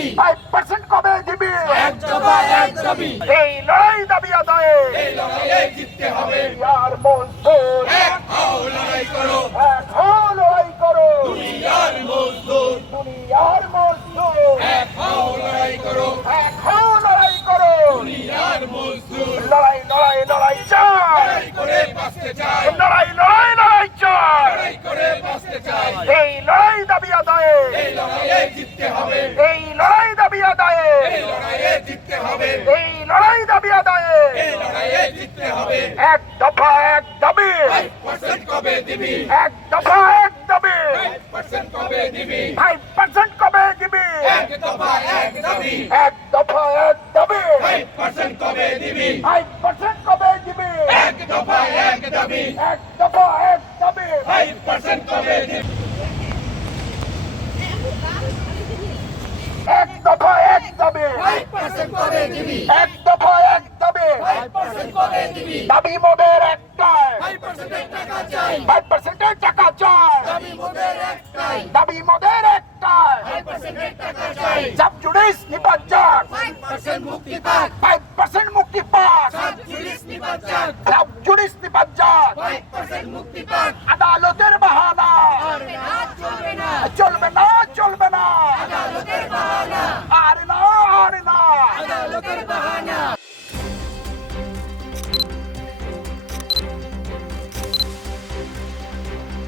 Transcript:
দিবি 5% কবে দিবি এক দফা এক দাবি এই লড়াই দাবি আদায়ে এই লড়াইয়ে জিততে হবে দুনিয়ার মজদুর এক হও লড়াই করো এক হও লড়াই করো দুনিয়ার মজদুর দুনিয়ার মজদুর এক হও লড়াই করো এক হও লড়াই করো দুনিয়ার মজদুর লড়াই লড়াই লড়াই চাই লড়াই করে বাঁচতে চাই লড়াই লড়াই লড়াই চাই লড়াই করে বাঁচতে চাই এই লড়াই দাবি আদায়ে এই লড়াইয়ে জিততে হবে এই লড়াই দাবি আদায়ে এই লড়াইয়ে জিততে হবে এই লড়াই দাবি আদায়ে এই লড়াইয়ে জিততে হবে এক দফা এক দাবি 5% কবে দিবি এক দফা এক দাবি 5% কবে দিবি 5% কবে দিবি এক দফা এক দাবি এক দফা এক দাবি 5% কবে দিবি 5% কবে দিবি এক দফা এক দাবি এক দফা এক দাবি 5% কবে দিবি এক দফা এক দাবি 5% কবে দিবি এক দফা এক দাবি 5% কবে দিবি দাবি মোদের একটাই 5% এর টাকা চাই 5% এর টাকা চাই দাবি মোদের একটাই দাবি মোদের একটাই 5% এর টাকা চাই সব জুডিস নিপাজ্জাক 5% মুক্তি পাক 5% মুক্তি পাক সব পুলিশ নিবাচক সব জুডিস নিপাজ্জাক 5% মুক্তি পাক আদালতের বাহানা চলবে না চলবে না চলবে না